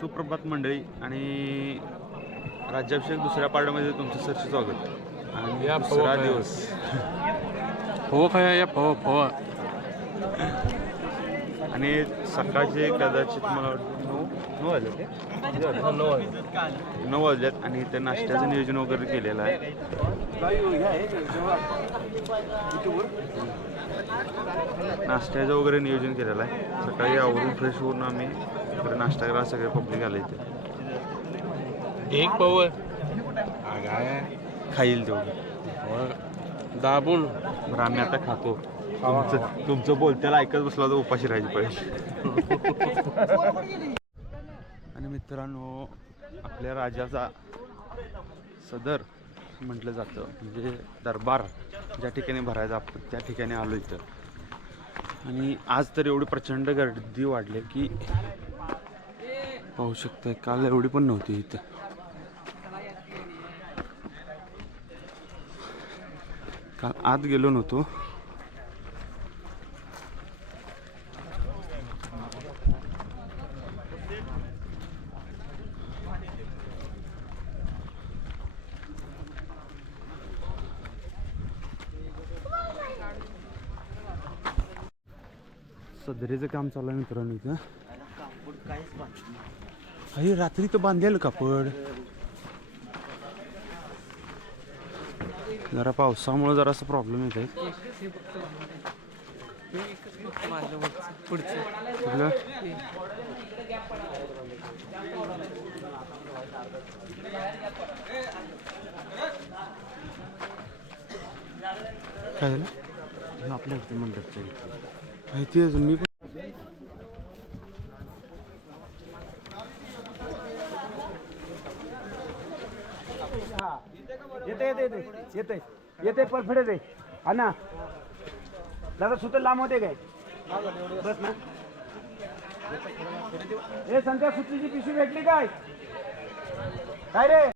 सुप्रभात मंडळी आणि राज्याभिषेक दुसऱ्या पार्टमध्ये तुमचं सरचे स्वागत आणि या दुसरा दिवस फव काय या फव आणि सकाळचे कदाचित मला वाटतं 9 वाजल्यात आणि इथे नाश्त्याचं नियोजन वगैरे केलेलं आहे. नाश्त्याचं वगैरे नियोजन केलेलं आहे. सकाळी आवरून फ्रेश होऊन आम्ही इकडे नाश्ता करायला सगळे पब्लिक आले इथे. एक पव खाईल तेवढं दाबून बरं आम्ही आता खातो. तुमचं बोलत्याला ऐकत बसला तर उपाशी राहायची पाहिजे. आणि मित्रांनो आपल्या राजाचा सदर म्हटलं जातं म्हणजे दरबार ज्या ठिकाणी भरायचा आपण त्या ठिकाणी आलो इथं. आणि आज तर एवढी प्रचंड गर्दी वाढली की पाहू शकताय. काल एवढी पण नव्हती इथं. काल आत गेलो नव्हतो. सदरेचं काम चालू आहे मित्रांनो इथं. अरे रात्री तर बांधलेलं कापड जरा पावसामुळे जरा असं प्रॉब्लेम येत आहे. काय झालं आपल्या इथे म्हणतात माहिती आहे मी पण येते परफेड दे ना दादा सुत लांब होते काय बस ना. हे संध्या सुट्टीची पिशवी भेटली काय काय रे.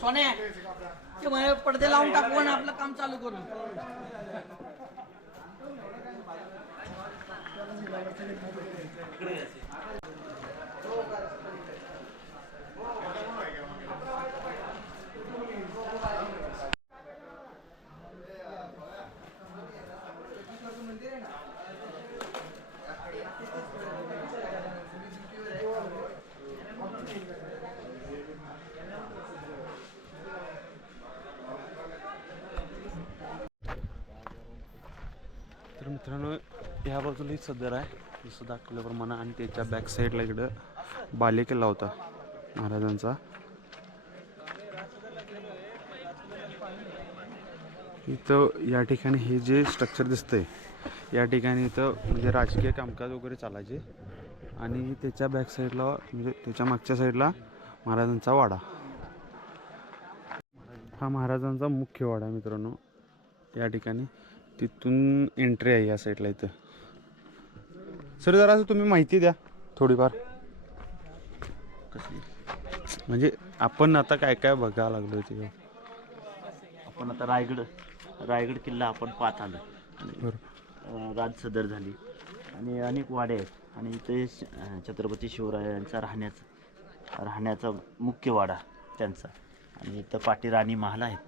सोन्या ते म्हणे पडदे लावून टाकू आणि आपलं काम चालू करू. तर मित्रांनो ह्या बाजूला सदर आहे जसं दाखवल्याप्रमाणे आणि त्याच्या बॅक साईडला इकडं बाले किल्ला होता महाराजांचा. इथं या ठिकाणी हे जे स्ट्रक्चर दिसतंय या ठिकाणी इथं म्हणजे राजकीय कामकाज वगैरे चालायचे. आणि त्याच्या बॅक साईडला म्हणजे त्याच्या मागच्या साईडला महाराजांचा वाडा. हा महाराजांचा मुख्य वाडा आहे मित्रांनो. या ठिकाणी तिथून एंट्री आहे या साईडला. इथं सर जरा असं तुम्ही माहिती द्या थोडीफार म्हणजे आपण आता काय काय बघायला लागलो तिथे. आपण आता रायगड किल्ला आपण पाहत आलो. राज सदर झाली आणि अनेक वाडे आहेत आणि इथे छत्रपती शिवरायांचा राहण्याचा मुख्य वाडा त्यांचा. आणि इथं पाटी राणी महाल आहेत.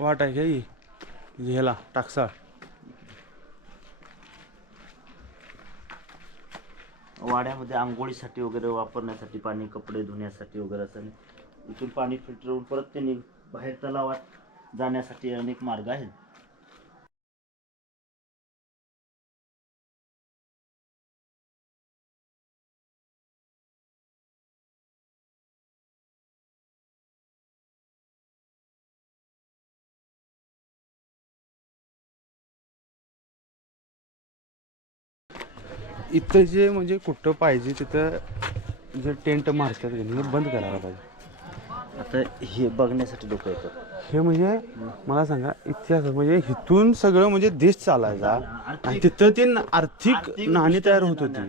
वाट आहे का ह्याला टाकसाळ वाड्यामध्ये आंघोळीसाठी वगैरे वापरण्यासाठी पाणी, कपडे धुण्यासाठी वगैरे असं. इथून पाणी फिल्टर होऊन परत त्यांनी बाहेर तलावात जाण्यासाठी अनेक मार्ग आहेत. इथं जे म्हणजे कुठं पाहिजे तिथं जे टेंट मारतात की नाही हे बंद करायला पाहिजे. आता हे बघण्यासाठी लोक येतात. हे म्हणजे मला सांगा इतिहास म्हणजे इथून सगळं म्हणजे देश चालायचा आणि तिथं ते आर्थिक नाणी तयार होत होती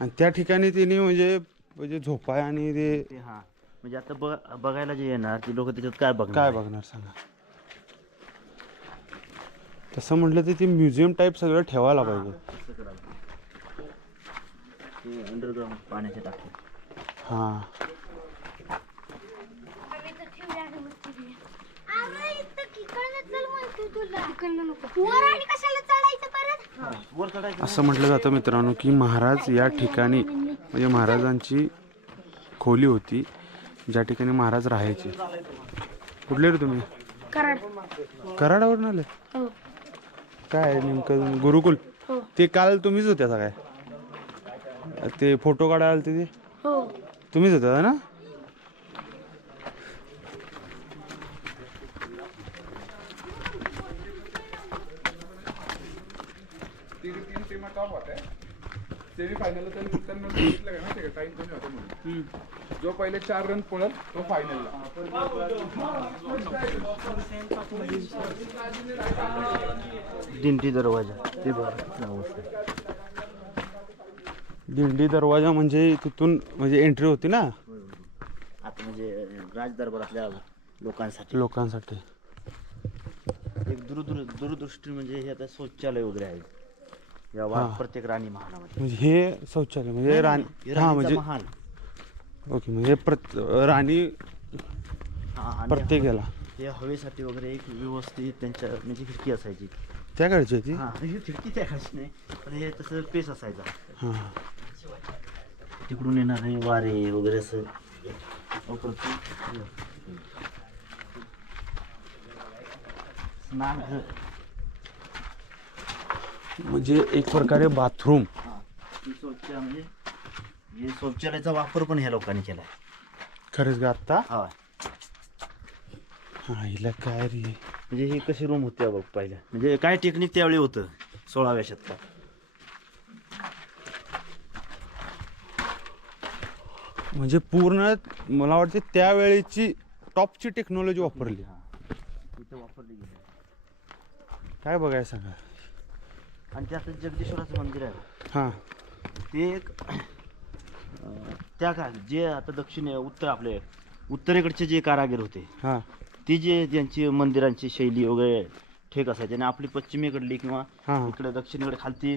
आणि त्या ठिकाणी तिने म्हणजे झोपाय आणि ते हा म्हणजे आता बघायला जे येणार ते लोक त्याच्यात काय बघणार काय बघणार सांगा. तसं म्हटलं तर ते म्युझियम टाईप सगळं ठेवायला पाहिजे. अंडरग्राऊंड पाण्याचे टाके. हां असं म्हटलं जातं मित्रांनो की महाराज या ठिकाणी म्हणजे महाराजांची खोली होती ज्या ठिकाणी महाराज राहायचे. कुठले रे तुम्ही? कराडावरून आले? काय नेमकं गुरुकुल? ते काल तुम्हीच होत्या काय? ते फोटो काढायला आलते ते तुम्हीच होत्या ना? सेमीफायनल त्यांना सांगितलं का ना ते टाइम कमी होता म्हणून जो पहिले 4 रन पळल तो फायनलला. दिंडी दरवाजा ते बरं. दिंडी दरवाजा म्हणजे तिथून म्हणजे एंट्री होती ना आता म्हणजे राज दरबारातल्या लोकांसाठी एक दूरदृष्टी म्हणजे हे आता शौचालय वगैरे आहे या प्रत्येक राणी महालामध्ये. म्हणजे हे शौचालय म्हणजे राणी हा म्हणजे महाल. ओके म्हणजे राणी प्रत्येक याला हे हवेसाठी वगैरे एक व्यवस्थित त्यांच्या म्हणजे खिडकी असायची त्या काळची होती. हा ही खिडकी त्या काळची नाही पण हे तसं पेस असायचा. हां तिकडून येणारे वारे वगैरे असं स्नानघर म्हणजे एक प्रकारे बाथरूम. म्हणजे हे शौचालयाचा वापर पण ह्या लोकांनी केलाय. खरंच का आत्ता? हा हा हिला काय रे म्हणजे हे कशी रूम होती बघ पहिल्या म्हणजे काय टेक्निक त्यावेळी होतं 16व्या शतकात. म्हणजे पूर्ण मला वाटते त्यावेळेची टॉपची टेक्नॉलॉजी वापरली. इथं वापरली गेली काय बघायला सांगा. आणि ते आता जगदीश्वराचं मंदिर आहे हां ते एक त्या काळ जे आता उत्तरेकडचे जे कारागीर होते हां ते जे ज्यांची मंदिरांची शैली वगैरे ठीक असायची आणि आपली पश्चिमेकडली किंवा हां इकडे दक्षिणेकडे खालती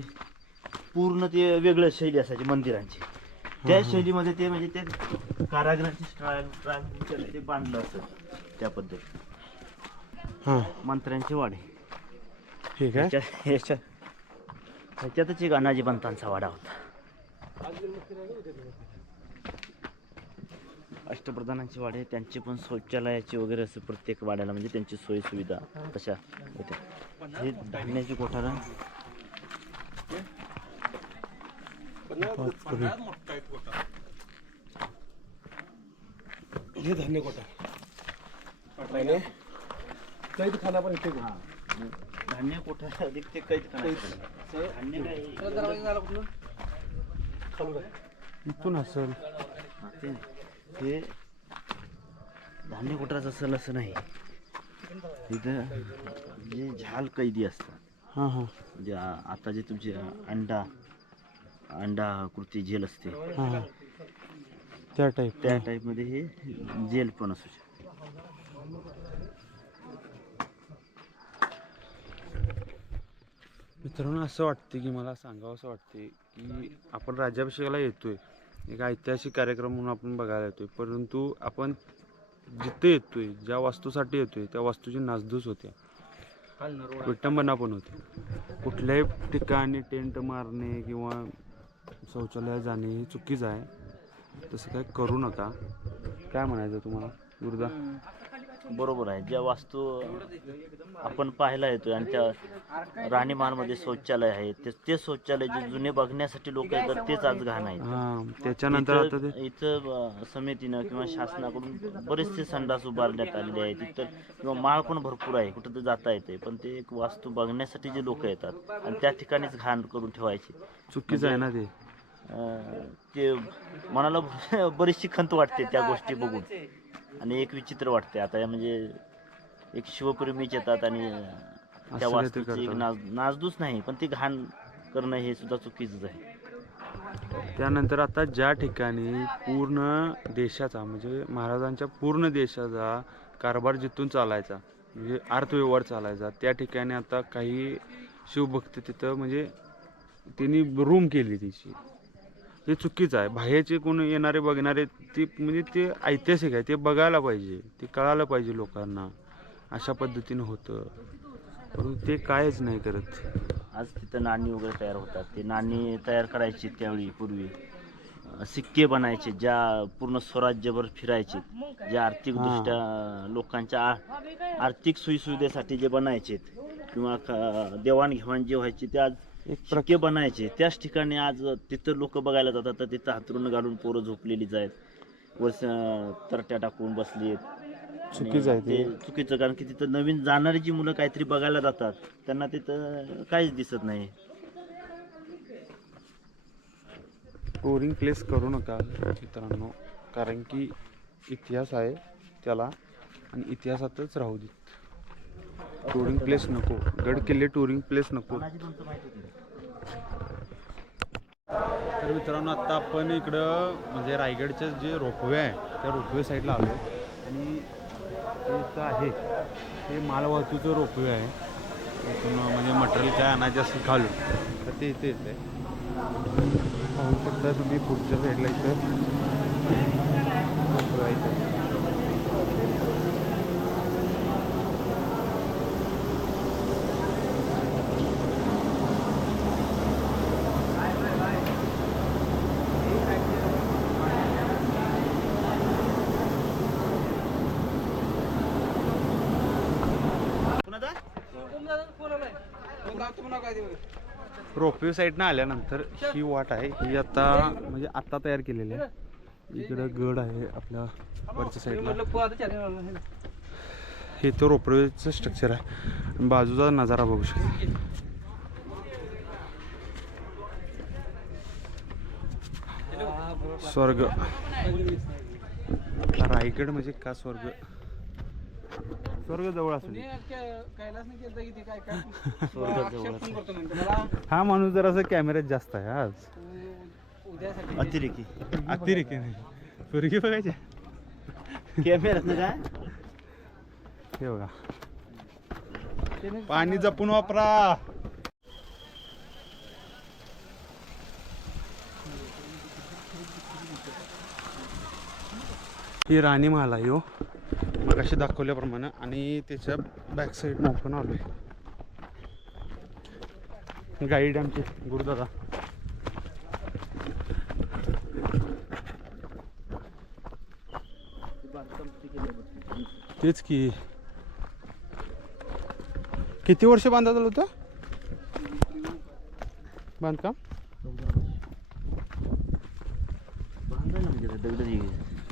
पूर्ण ते वेगळं शैली असायची मंदिरांची. त्या शैलीमध्ये ते म्हणजे ते कारागिरांची स्टाईल ते बांधलं असतं त्या पद्धतीत. हां मंत्र्यांचे वाडे ठीक आहे. ह्याच्यातच एक अनाजी पंतांचा वाडा होता. अष्टप्रधानांचे वाडे त्यांचे पण शौचालयाचे वगैरे असं प्रत्येक वाड्याला म्हणजे त्यांची सोयी सुविधा तशा होत्या. हे धान्याची कोठारं हे धान्य कोटा कैद खाना पण इथे धान्य कोठार अधिक ते कैद धान्य काय इथून असेल हे धान्य कोठाराचं असेल असं नाही. इथं जे झाल कैदी असतात हां हां म्हणजे आता जे तुमची अंडा कृती जेल असते हां हां त्या त्या टाईपमध्ये हे जेल पण असू शकते. मित्रांनो असं वाटते की मला सांगावं असं वाटते की आपण राज्याभिषेकाला येतोय एक ऐतिहासिक कार्यक्रम म्हणून आपण बघायला येतोय परंतु आपण जिथे येतोय ज्या वास्तूसाठी येतोय त्या वास्तूची नासधूस होत्या विटंबना पण होती. कुठल्याही ठिकाणी टेंट मारणे किंवा शौचालयात जाणे हे चुकीचं आहे. तसं काय करू नका. काय म्हणायचं तुम्हाला दुर्गा? बरोबर आहे. ज्या वास्तू आपण पाहायला येतोय आणि त्या राणीमहालमध्ये शौचालय आहे ते शौचालय जे जुने बघण्यासाठी लोक येतात तेच आज घाण आहेत. हां त्याच्यानंतर आता ते इथं समितीनं किंवा शासनाकडून बरेचसे संडास उभारण्यात आलेले आहेत. इथं किंवा माळ पण भरपूर आहे कुठं तर जाता येते पण ते एक वास्तू बघण्यासाठी जे लोक येतात आणि त्या ठिकाणीच घाण करून ठेवायची चुकीचं आहे ना ते. ते मनाला बरीचशी खंत वाटते त्या गोष्टी बघून आणि एक विचित्र वाटते आता म्हणजे एक शिवप्रेमीच येतात आणि त्या असं वास्तूची काहीतरी एक नासधूस नाही पण ती घाण करणं हे सुद्धा चुकीचंच आहे. त्यानंतर आता ज्या ठिकाणी पूर्ण देशाचा म्हणजे महाराजांच्या पूर्ण देशाचा कारभार जिथून चालायचा म्हणजे अर्थव्यवहार चालायचा त्या ठिकाणी आता काही शिवभक्त तिथं म्हणजे त्यांनी रूम केली तिची. हे चुकीचं आहे. बाहेरचे कोण येणारे बघणारे ते म्हणजे ते ऐतिहासिक आहे ते बघायला पाहिजे ते कळायला पाहिजे लोकांना. अशा पद्धतीनं होतं परंतु ते कायच नाही करत. आज तिथं नाणी वगैरे तयार होतात. ते नाणी तयार करायची त्यावेळी पूर्वी सिक्के बनायचे ज्या पूर्ण स्वराज्यभर फिरायचे ज्या आर्थिकदृष्ट्या लोकांच्या आर्थिक सोयीसुविधेसाठी जे बनायचे किंवा देवाणघेवाण जे व्हायची ते आज सिक्के बनायचे. त्याच ठिकाणी आज तिथं लोक बघायला जातात तर तिथं हातरून घालून पोरं झोपलेलीच आहेत वर तरट्या टाकून बसली आहेत. चुकीचं आहे ते चुकीचं कारण की तिथं नवीन जाणारी जी मुलं काहीतरी बघायला जातात त्यांना तिथं काहीच दिसत नाही. टुरिंग प्लेस करू नका मित्रांनो कारण की इतिहास आहे त्याला आणि इतिहासातच राहू दे. टुरिंग प्लेस नको गड किल्ले टुरिंग प्लेस नको. तर मित्रांनो आता आपण इकडं म्हणजे रायगडचं जे रोपवे आहे त्या रोपवे साईडला आलो आणि ते इथं आहे ते मालवाहतूचं रोपवे आहे. इथून म्हणजे मटेरियल काय आणायचं असं घालून तर ते इथे येते. पाहू शकता तुम्ही पुढच्या साईडला इथं रोपवे आहे. रोपवे साईडनं आल्यानंतर ही वाट आहे ही आता म्हणजे आत्ता तयार केलेली आहे. इकडं गड आहे आपल्या वरच्या साईडला. हे तर रोपवेचं स्ट्रक्चर आहे. बाजूचा नजारा बघू शकता. स्वर्ग रायगड म्हणजे का स्वर्ग स्वर्ग जवळ असेल. हा माणूस जर असं कॅमेऱ्यात जास्त आहे आज अतिरेकी नाही स्वर्गी बघायचे कॅमेऱ्यात काय हे बघा. पाणी जपून वापरा. ही राणी महाल आहे हो मगाशी दाखवल्याप्रमाणे आणि त्याच्या बॅक साईडनं आपण आलोय. गाईड आमचे गुरुदादा. तेच की किती वर्ष बांधण्यात आलं होतं बांधकाम.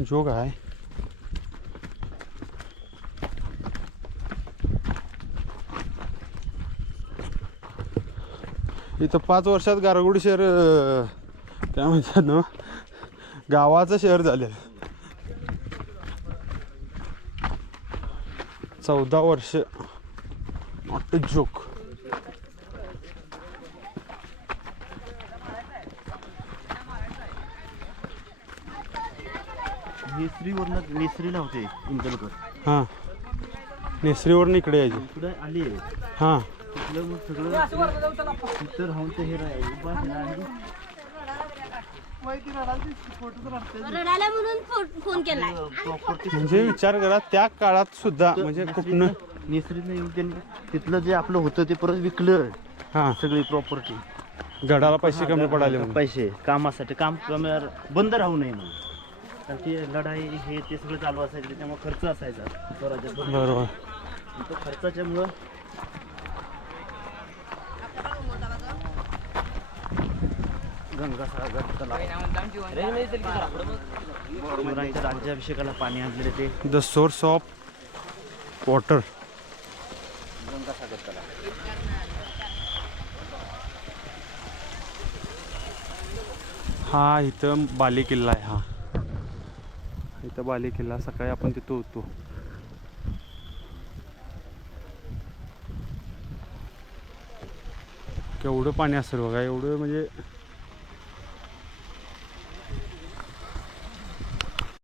जोग आहे. इथं 5 वर्षात गारगोडी शहर काय म्हणतात ना गावाचं शहर झालं. 14 वर्ष नॉट अ जोक. नेसरीला होते इंदलकर. हां नेसरीवरून इकडे यायचे. इकडे आली हां तिथलं मग सगळं तिथं राहून ते हे रडायला म्हणून फोन केलाय. म्हणजे विचार करा त्या काळात सुद्धा म्हणजे कुठनं नेसरीनं येऊन त्यांनी तिथलं जे आपलं होतं ते परत विकलं. हां सगळी प्रॉपर्टी गडाला पैसे कमी पडाले म्हणून. पैसे कामासाठी काम कमी बंद राहू नये म्हणून कारण की लढाई हे ते सगळं चालू असायचं त्यामुळे खर्च असायचा स्वराज्यात. बरोबर. तो खर्चाच्यामुळं गंगासागर तलाव शिवरायांच्या राज्याभिषेकाला पाणी आणलेले ते the source of water. Gangasagar तलाव. हा इथं बाले किल्ला आहे. हा इथं बाले किल्ला, सकाळी आपण तिथं होतो. केवढं पाणी असेल बघा, एवढं म्हणजे